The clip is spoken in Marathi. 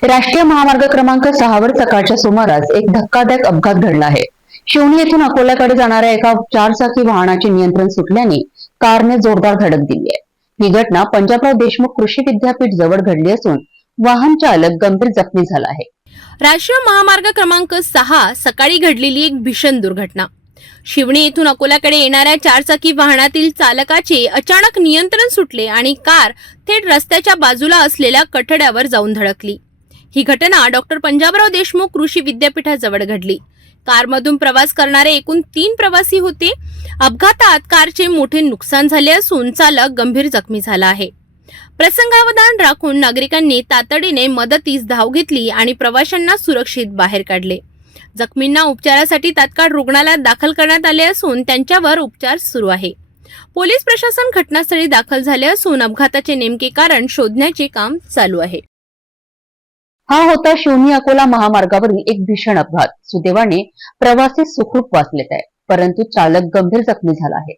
राष्ट्रीय महामार्ग क्रमांक 6 वर सकाळच्या सुमारास एक धक्कादायक अपघात घडला आहे। शिवणी येथून अकोल्याकडे जाणाऱ्या एका 4 चाकी वाहनाचे नियंत्रण सुटल्याने कारने जोरदार धडक दिली आहे। ही घटना पंजाबराव देशमुख कृषी विद्यापीठ जवळ घडली असून वाहन चालक गंभीर जखमी झाला आहे। राष्ट्रीय महामार्ग क्रमांक 6 सकाळी घडलेली एक भीषण दुर्घटना। शिवणी येथून अकोल्याकडे येणाऱ्या 4 चाकी वाहनातील चालकाचे अचानक नियंत्रण सुटले आणि कार थेट रस्त्याच्या बाजूला असलेल्या कठड्यावर जाऊन धडकली। ही घटना डॉक्टर पंजाबराव देशमुख कृषी विद्यापीठाजवळ घडली। कारमधून प्रवास करणारे एकूण 3 प्रवासी होते। अपघातात कारचे मोठे नुकसान झाले असून चालक गंभीर जखमी झाला आहे। प्रसंगावधान राखून नागरिकांनी तातडीने मदतीस धाव घेतली आणि प्रवाशांना सुरक्षित बाहेर काढले। जखमींना उपचारासाठी तात्काळ रुग्णालयात दाखल करण्यात आले असून त्यांच्यावर उपचार सुरू आहे। पोलीस प्रशासन घटनास्थळी दाखल झाले असून अपघाताचे नेमके कारण शोधण्याचे काम चालू आहे। हा होता शिवणी अकोला महामार्गावरील एक भीषण अपघात। सुदैवाने प्रवासी सुखरूप वाचलेत आहे, परंतु चालक गंभीर जखमी झाला आहे।